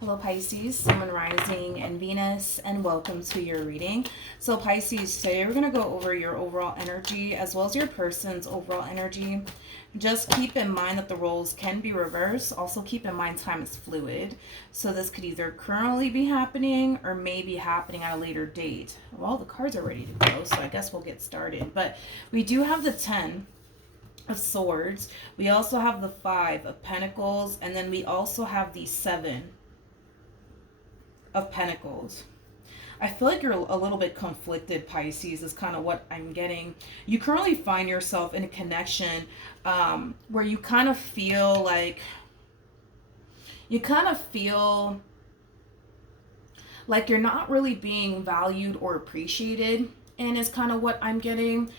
Hello Pisces, Sun, Moon, Rising, and Venus, and welcome to your reading. So Pisces, today we're going to go over your overall energy as well as your person's overall energy. Just keep in mind that the roles can be reversed. Also keep in mind time is fluid. So this could either currently be happening or may be happening at a later date. Well, the cards are ready to go, so I guess we'll get started. But we do have the 10 of Swords. We also have the 5 of Pentacles, and then we also have the 7 of Pentacles. I feel like you're a little bit conflicted, Pisces, is kind of what I'm getting. You currently find yourself in a connection where you kind of feel like you're not really being valued or appreciated, and is kind of what I'm getting.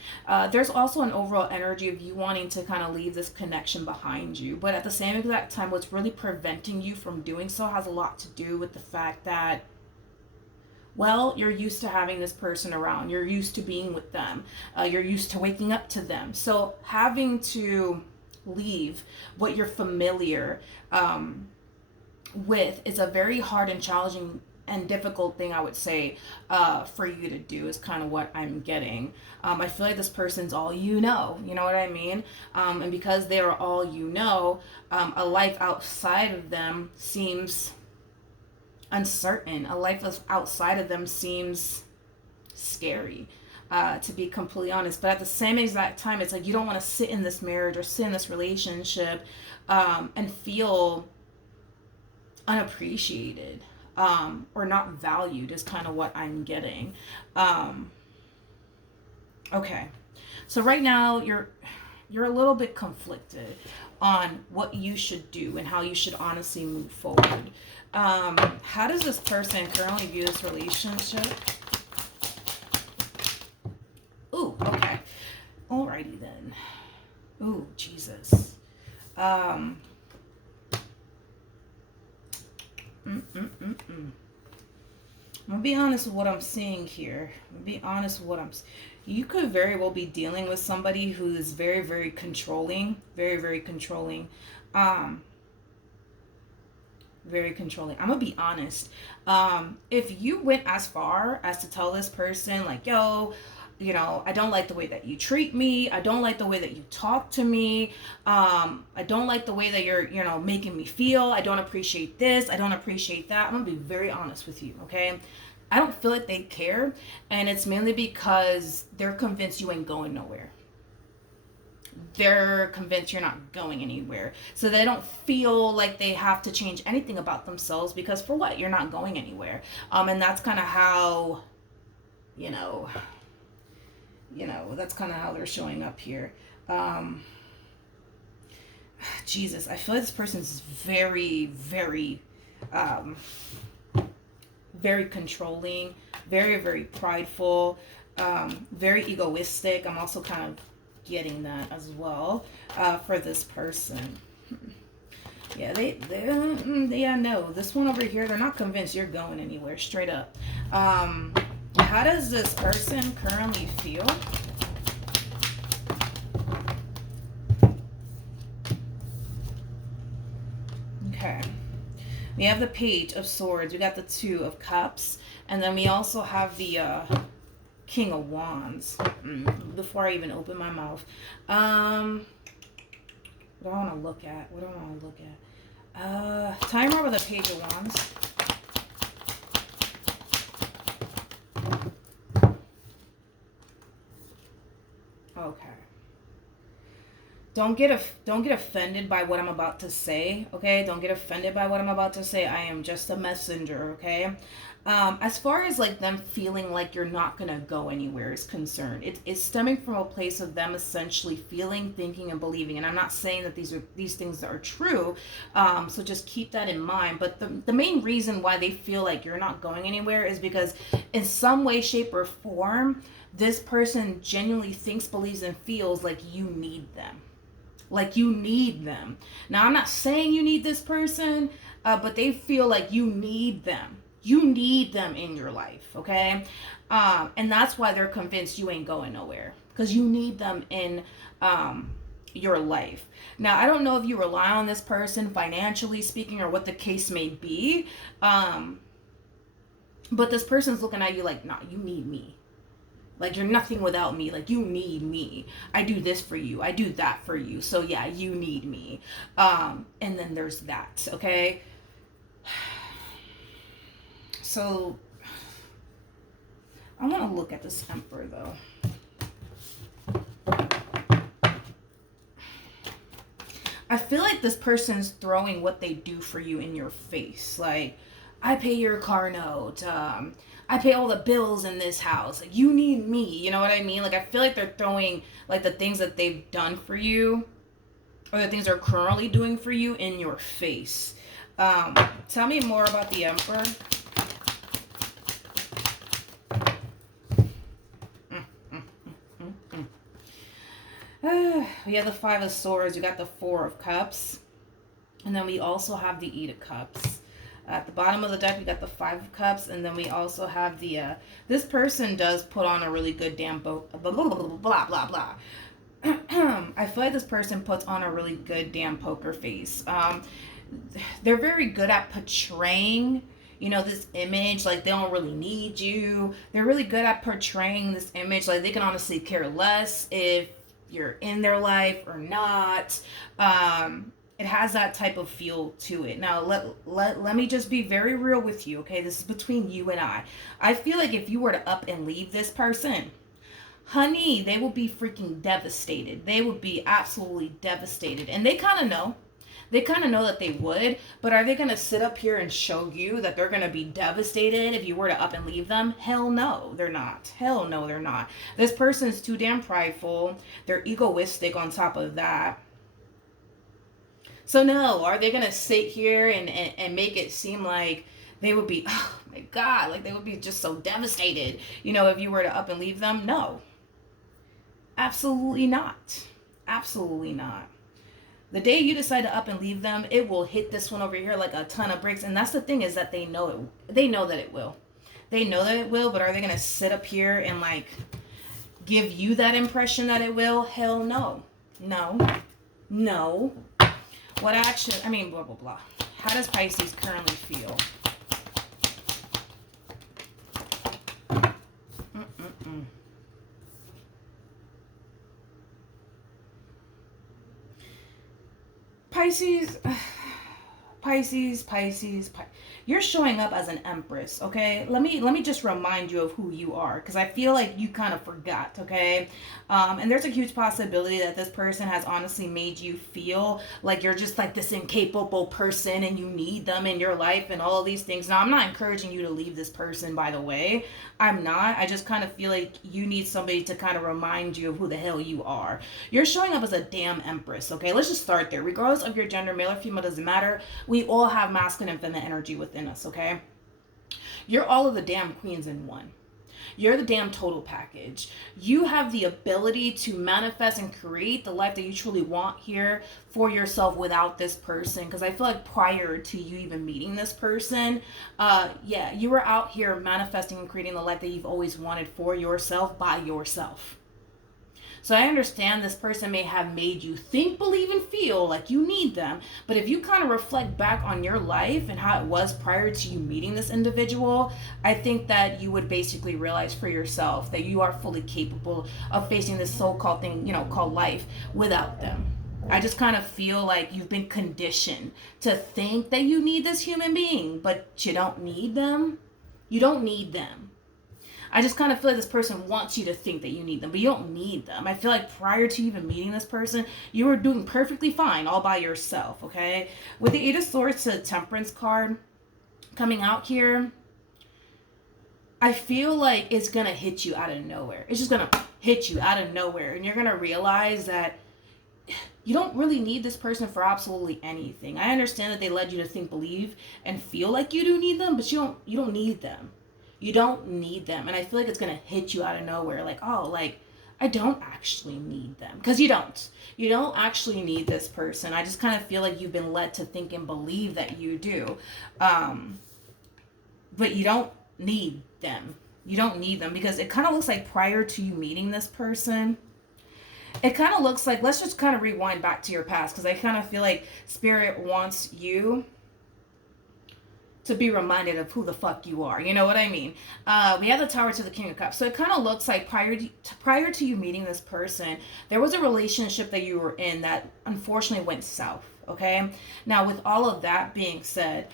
There's also an overall energy of you wanting to kind of leave this connection behind you, but at the same exact time, what's really preventing you from doing so has a lot to do with the fact that, well, you're used to having this person around. You're used to being with them. You're used to waking up to them. So having to leave what you're familiar with is a very hard and challenging and difficult thing, I would say, for you to do, is kind of what I'm getting. I feel like this person's all you know what I mean? And because they are all you know, a life outside of them seems uncertain. A life outside of them seems scary, to be completely honest. But at the same exact time, it's like you don't want to sit in this marriage or sit in this relationship and feel unappreciated or not valued, is kind of what I'm getting. Okay, so right now you're a little bit conflicted on what you should do and how you should honestly move forward. How does this person currently view this relationship? Ooh, okay. Alrighty then. Ooh, Jesus. I'm gonna be honest with what I'm seeing here. You could very well be dealing with somebody who is very, very controlling. Very, very controlling. Very controlling. I'm gonna be honest. If you went as far as to tell this person, like, yo, I don't like the way that you treat me. I don't like the way that you talk to me. I don't like the way that you're, making me feel. I don't appreciate this. I don't appreciate that. I'm going to be very honest with you, okay? I don't feel like they care. And it's mainly because they're convinced you ain't going nowhere. They're convinced you're not going anywhere. So they don't feel like they have to change anything about themselves, because for what? You're not going anywhere. And that's kind of how, that's kind of how they're showing up here. Jesus, I feel like this person's very, very, very controlling, very, very prideful, very egoistic. I'm also kind of getting that as well for this person. Yeah, no, this one over here, they're not convinced you're going anywhere, straight up. How does this person currently feel? Okay. We have the Page of Swords. We got the 2 of Cups. And then we also have the King of Wands. Before I even open my mouth. What do I want to look at? Timer with a Page of Wands. Okay. Don't get offended by what I'm about to say, okay? Don't get offended by what I'm about to say. I am just a messenger, okay? As far as like them feeling like you're not gonna go anywhere is concerned, it's stemming from a place of them essentially feeling, thinking, and believing. And I'm not saying that these things are true, so just keep that in mind. But the main reason why they feel like you're not going anywhere is because in some way, shape, or form, this person genuinely thinks, believes, and feels like you need them. Like you need them. Now, I'm not saying you need this person, but they feel like you need them. You need them in your life, okay? And that's why they're convinced you ain't going nowhere, because you need them in your life. Now, I don't know if you rely on this person financially speaking or what the case may be, but this person's looking at you like, nah, you need me. Like, you're nothing without me. Like, you need me. I do this for you. I do that for you. So, yeah, you need me. And then there's that, okay? So, I want to look at this Emperor, though. I feel like this person's throwing what they do for you in your face. Like, I pay your car note. I pay all the bills in this house. Like, you need me. You know what I mean? Like, I feel like they're throwing, like, the things that they've done for you or the things they're currently doing for you in your face. Tell me more about the Emperor. We have the Five of Swords. We got the Four of Cups. And then we also have the Eight of Cups. At the bottom of the deck, we got the Five of Cups. And then we also have the... this person does put on a really good damn... blah, blah, blah, blah, blah. I feel like this person puts on a really good damn poker face. They're very good at portraying, you know, this image like they don't really need you. They're really good at portraying this image like they can honestly care less if you're in their life or not. It has that type of feel to it. Now, let me just be very real with you, okay? This is between you and I. I feel like if you were to up and leave this person, honey, they will be freaking devastated. They would be absolutely devastated. And they kind of know. They kind of know that they would, but are they going to sit up here and show you that they're going to be devastated if you were to up and leave them? Hell no, they're not. Hell no, they're not. This person's too damn prideful. They're egoistic on top of that. So no, are they going to sit here and make it seem like they would be, oh my God, like they would be just so devastated, you know, if you were to up and leave them? No. Absolutely not. Absolutely not. The day you decide to up and leave them, it will hit this one over here like a ton of bricks. And that's the thing, is that they know it. They know that it will. They know that it will, but are they going to sit up here and like give you that impression that it will? Hell no. No. No. What action? I mean, blah, blah, blah. How does Pisces currently feel? Pisces. You're showing up as an empress, okay? Let me just remind you of who you are, because I feel like you kind of forgot, okay? And there's a huge possibility that this person has honestly made you feel like you're just like this incapable person and you need them in your life and all of these things. Now, I'm not encouraging you to leave this person, by the way. I'm not. I just kind of feel like you need somebody to kind of remind you of who the hell you are. You're showing up as a damn empress, okay? Let's just start there. Regardless of your gender, male or female, doesn't matter. We all have masculine and feminine energy within us, okay? You're all of the damn queens in one. You're the damn total package. You have the ability to manifest and create the life that you truly want here for yourself without this person. Because I feel like prior to you even meeting this person, yeah, you were out here manifesting and creating the life that you've always wanted for yourself by yourself. So I understand this person may have made you think, believe, and feel like you need them. But if you kind of reflect back on your life and how it was prior to you meeting this individual, I think that you would basically realize for yourself that you are fully capable of facing this so-called thing, you know, called life without them. I just kind of feel like you've been conditioned to think that you need this human being, but you don't need them. You don't need them. I just kind of feel like this person wants you to think that you need them, but you don't need them. I feel like prior to even meeting this person, you were doing perfectly fine all by yourself, okay? With the Eight of Swords to the Temperance card coming out here, I feel like it's going to hit you out of nowhere. It's just going to hit you out of nowhere, and you're going to realize that you don't really need this person for absolutely anything. I understand that they led you to think, believe, and feel like you do need them, but you don't need them. You don't need them. And I feel like it's going to hit you out of nowhere. Like, oh, like, I don't actually need them. Because you don't. You don't actually need this person. I just kind of feel like you've been led to think and believe that you do. But you don't need them. You don't need them. Because it kind of looks like prior to you meeting this person, It kind of looks like, let's just kind of rewind back to your past, because I kind of feel like Spirit wants you to be reminded of who the fuck you are. You know what I mean? We have the Tower to the King of Cups. So it kind of looks like prior to you meeting this person, there was a relationship that you were in that unfortunately went south. Okay? Now, with all of that being said,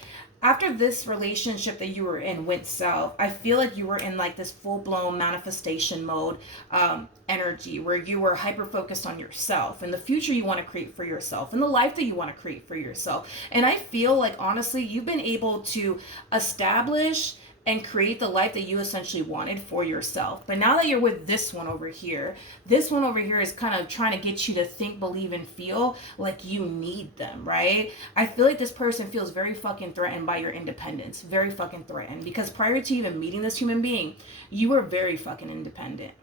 after this relationship that you were in went south, I feel like you were in like this full-blown manifestation mode, energy, where you were hyper focused on yourself and the future you want to create for yourself and the life that you want to create for yourself. And I feel like, honestly, you've been able to establish and create the life that you essentially wanted for yourself. But now that you're with this one over here, this one over here is kind of trying to get you to think, believe, and feel like you need them, right? I feel like this person feels very fucking threatened by your independence. Very fucking threatened. Because prior to even meeting this human being, you were very fucking independent.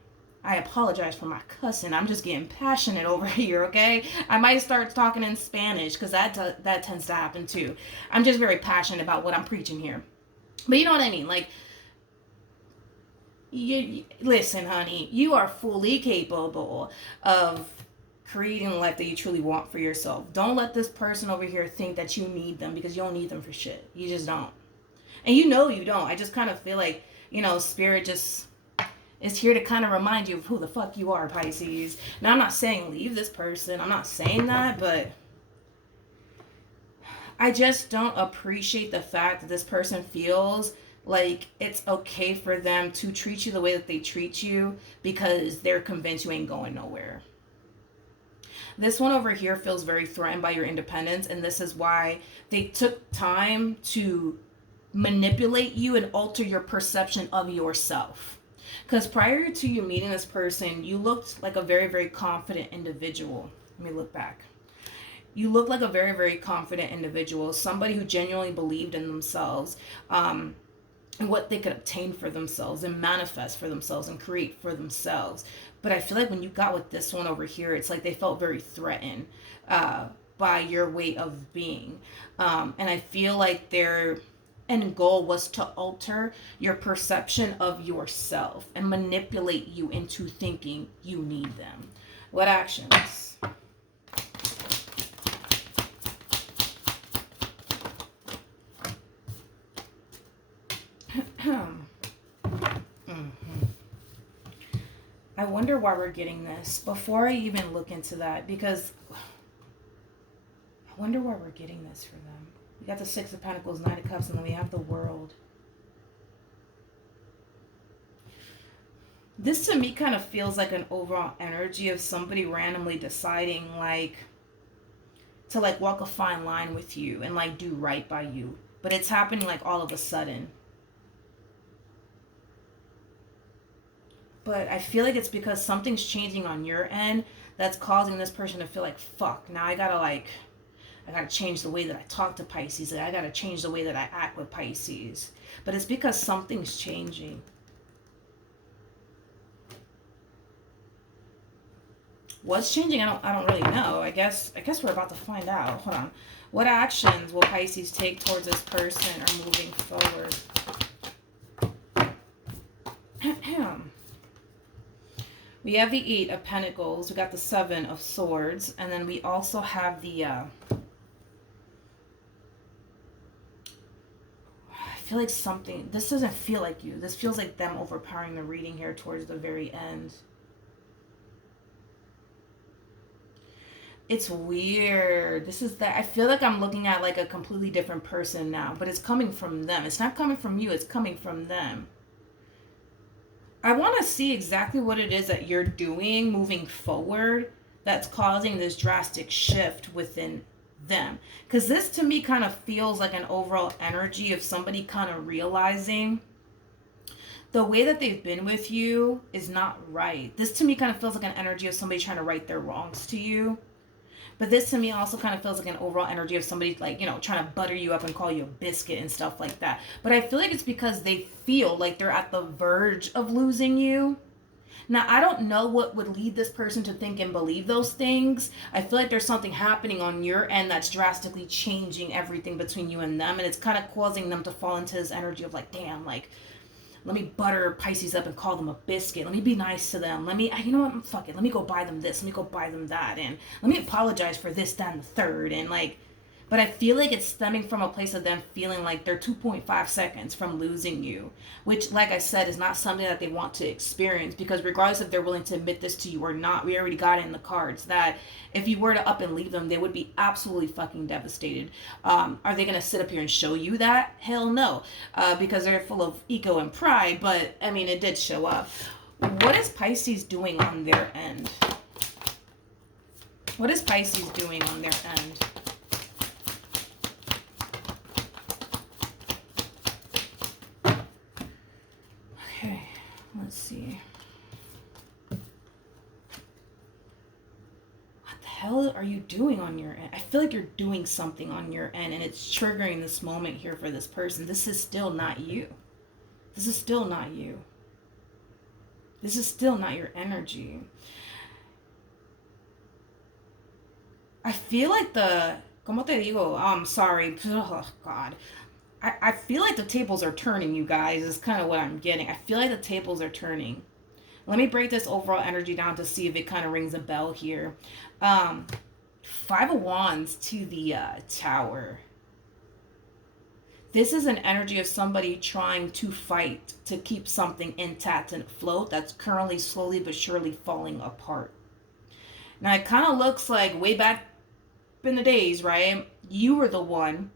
I apologize for my cussing. I'm just getting passionate over here, okay? I might start talking in Spanish, because that tends to happen too. I'm just very passionate about what I'm preaching here. But you know what I mean? Like, you listen, honey, you are fully capable of creating the life that you truly want for yourself. Don't let this person over here think that you need them, because you don't need them for shit. You just don't. And you know you don't. I just kind of feel like, Spirit just is here to kind of remind you of who the fuck you are, Pisces. Now, I'm not saying leave this person. I'm not saying that, but I just don't appreciate the fact that this person feels like it's okay for them to treat you the way that they treat you because they're convinced you ain't going nowhere. This one over here feels very threatened by your independence, and this is why they took time to manipulate you and alter your perception of yourself. Because prior to you meeting this person, you looked like a very, very confident individual. Let me look back. You look like a very, very confident individual, somebody who genuinely believed in themselves, and what they could obtain for themselves and manifest for themselves and create for themselves. But I feel like when you got with this one over here, it's like they felt very threatened by your way of being. And I feel like their end goal was to alter your perception of yourself and manipulate you into thinking you need them. What actions? I wonder why we're getting this before I even look into that, because I wonder why we're getting this for them. We got the Six of Pentacles, Knight of Cups, and then we have the World. This to me kind of feels like an overall energy of somebody randomly deciding to walk a fine line with you and do right by you. But it's happening all of a sudden. But I feel like it's because something's changing on your end that's causing this person to feel like, fuck, now I gotta change the way that I talk to Pisces. I gotta change the way that I act with Pisces. But it's because something's changing. What's changing? I don't really know. I guess we're about to find out. Hold on. What actions will Pisces take towards this person or moving forward? We have the Eight of Pentacles. We got the Seven of Swords. And then we also have the... I feel like something... This doesn't feel like you. This feels like them overpowering the reading here towards the very end. It's weird. This is that... I feel like I'm looking at a completely different person now. But it's coming from them. It's not coming from you. It's coming from them. I want to see exactly what it is that you're doing moving forward that's causing this drastic shift within them. Because this to me kind of feels like an overall energy of somebody kind of realizing the way that they've been with you is not right. This to me kind of feels like an energy of somebody trying to right their wrongs to you. But this to me also kind of feels like an overall energy of somebody trying to butter you up and call you a biscuit and stuff like that. But I feel like it's because they feel like they're at the verge of losing you. Now, I don't know what would lead this person to think and believe those things. I feel like there's something happening on your end that's drastically changing everything between you and them. And it's kind of causing them to fall into this energy of damn, let me butter Pisces up and call them a biscuit. Let me be nice to them. You know what, fuck it. Let me go buy them this. Let me go buy them that. And let me apologize for this, that, and the third. And like, but I feel like it's stemming from a place of them feeling like they're 2.5 seconds from losing you, which, like I said, is not something that they want to experience, because regardless if they're willing to admit this to you or not, we already got it in the cards that if you were to up and leave them, they would be absolutely fucking devastated. Are they going to sit up here and show you that? Hell no, because they're full of ego and pride, but I mean, it did show up. What is Pisces doing on their end? What is Pisces doing on their end? Okay, let's see. What the hell are you doing on your end? I feel like you're doing something on your end, and it's triggering this moment here for this person. This is still not you. This is still not you. This is still not your energy. I feel like como te digo, I'm sorry. Oh, God. I feel like the tables are turning, you guys, is kind of what I'm getting. I feel like the tables are turning. Let me break this overall energy down to see if it kind of rings a bell here. 5 of Wands to the Tower. This is an energy of somebody trying to fight to keep something intact and afloat that's currently slowly but surely falling apart. Now, it kind of looks like way back in the days, right? You were the one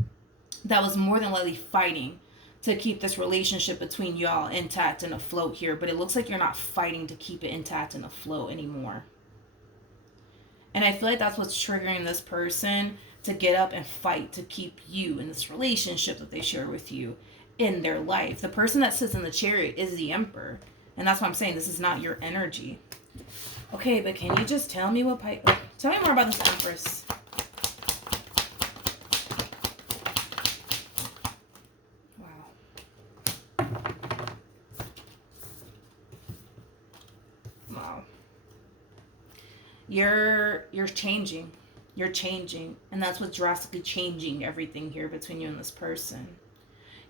that was more than likely fighting to keep this relationship between y'all intact and afloat here, but it looks like you're not fighting to keep it intact and afloat anymore. And I feel like that's what's triggering this person to get up and fight to keep you in this relationship that they share with you in their life. The person that sits in the Chariot is the Emperor, and that's why I'm saying this is not your energy. Okay, but can you just tell me tell me more about this Empress? Wow. You're changing. You're changing. And that's what's drastically changing everything here between you and this person.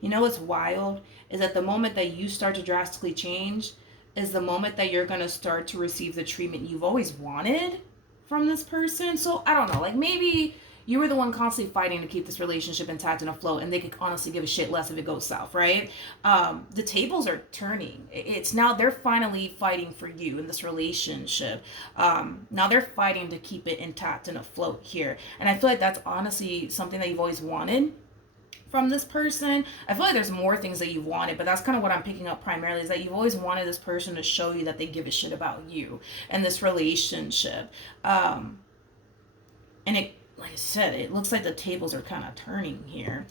You know what's wild is that the moment that you start to drastically change is the moment that you're going to start to receive the treatment you've always wanted from this person. So I don't know, like maybe you were the one constantly fighting to keep this relationship intact and afloat, and they could honestly give a shit less if it goes south, right? The tables are turning. It's now they're finally fighting for you in this relationship. Now they're fighting to keep it intact and afloat here. And I feel like that's honestly something that you've always wanted from this person. I feel like there's more things that you've wanted, but that's kind of what I'm picking up primarily, is that you've always wanted this person to show you that they give a shit about you and this relationship. And it, like I said, it looks like the tables are kind of turning here.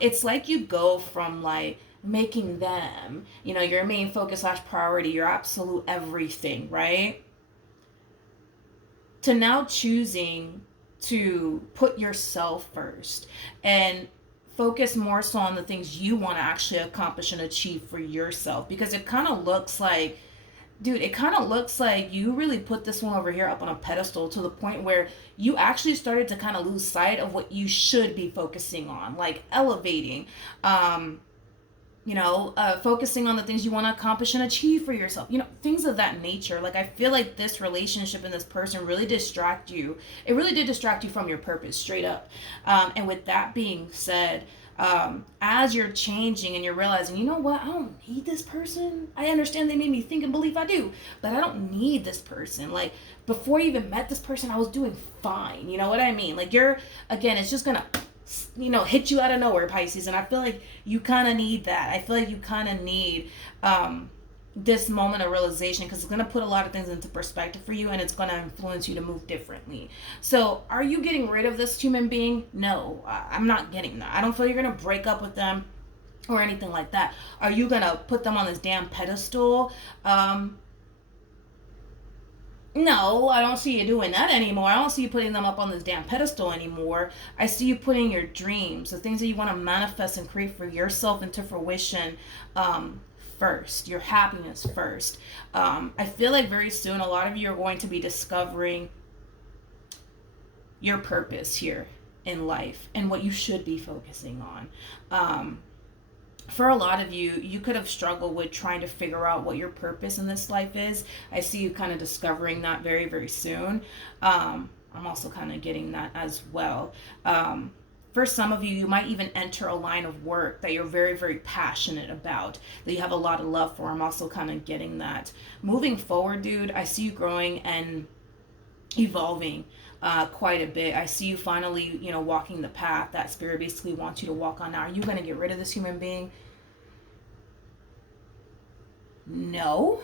It's like you go from like making them, you know, your main focus / priority, your absolute everything, right? To now choosing to put yourself first and focus more so on the things you want to actually accomplish and achieve for yourself. Because it kind of looks like, dude, it kind of looks like you really put this one over here up on a pedestal to the point where you actually started to kind of lose sight of what you should be focusing on, like elevating, focusing on the things you want to accomplish and achieve for yourself, you know, things of that nature. Like, I feel like this relationship and this person really distract you. It really did distract you from your purpose, straight up. And with that being said, as you're changing and you're realizing, you know what, I don't need this person. I understand they made me think and believe I do, but I don't need this person. Like, before you even met this person, I was doing fine. You know what I mean? Like, it's just gonna, hit you out of nowhere, Pisces. And I feel like you kind of need that. I feel like you kind of need this moment of realization, because it's going to put a lot of things into perspective for you, and it's going to influence you to move differently. So are you getting rid of this human being? No, I'm not getting that. I don't feel you're going to break up with them or anything like that. Are you going to put them on this damn pedestal? No, I don't see you doing that anymore. I don't see you putting them up on this damn pedestal anymore. I see you putting your dreams, the things that you want to manifest and create for yourself into fruition, first. Your happiness first. I feel like very soon a lot of you are going to be discovering your purpose here in life and what you should be focusing on. for a lot of you, you could have struggled with trying to figure out what your purpose in this life is. I see you kind of discovering that very, very soon. I'm also kind of getting that as well. For some of you, you might even enter a line of work that you're very, very passionate about, that you have a lot of love for. I'm also kind of getting that. Moving forward, dude, I see you growing and evolving quite a bit. I see you finally, walking the path that spirit basically wants you to walk on now. Are you going to get rid of this human being? No.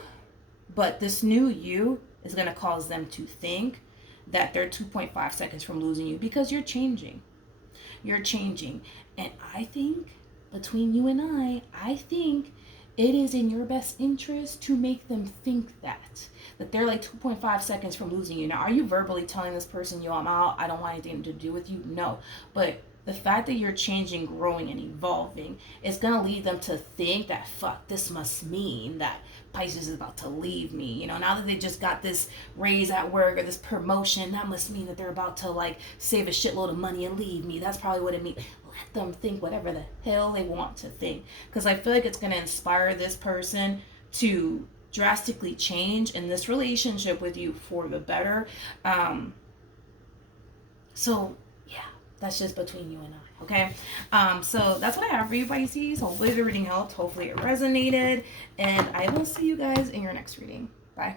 But this new you is going to cause them to think that they're 2.5 seconds from losing you, because you're changing. You're changing. And I think, between you and I think it is in your best interest to make them think that they're like 2.5 seconds from losing you. Now, are you verbally telling this person, yo, I'm out, I don't want anything to do with you? No. But the fact that you're changing, growing, and evolving is going to lead them to think that, fuck, this must mean that Pisces is about to leave me. Now that they just got this raise at work or this promotion, that must mean that they're about to like save a shitload of money and leave me. That's probably what it means. Let them think whatever the hell they want to think, because I feel like it's going to inspire this person to drastically change in this relationship with you for the better. So yeah, that's just between you and I, okay? So that's what I have for you, Pisces. Hopefully the reading helped. Hopefully it resonated. And I will see you guys in your next reading. Bye.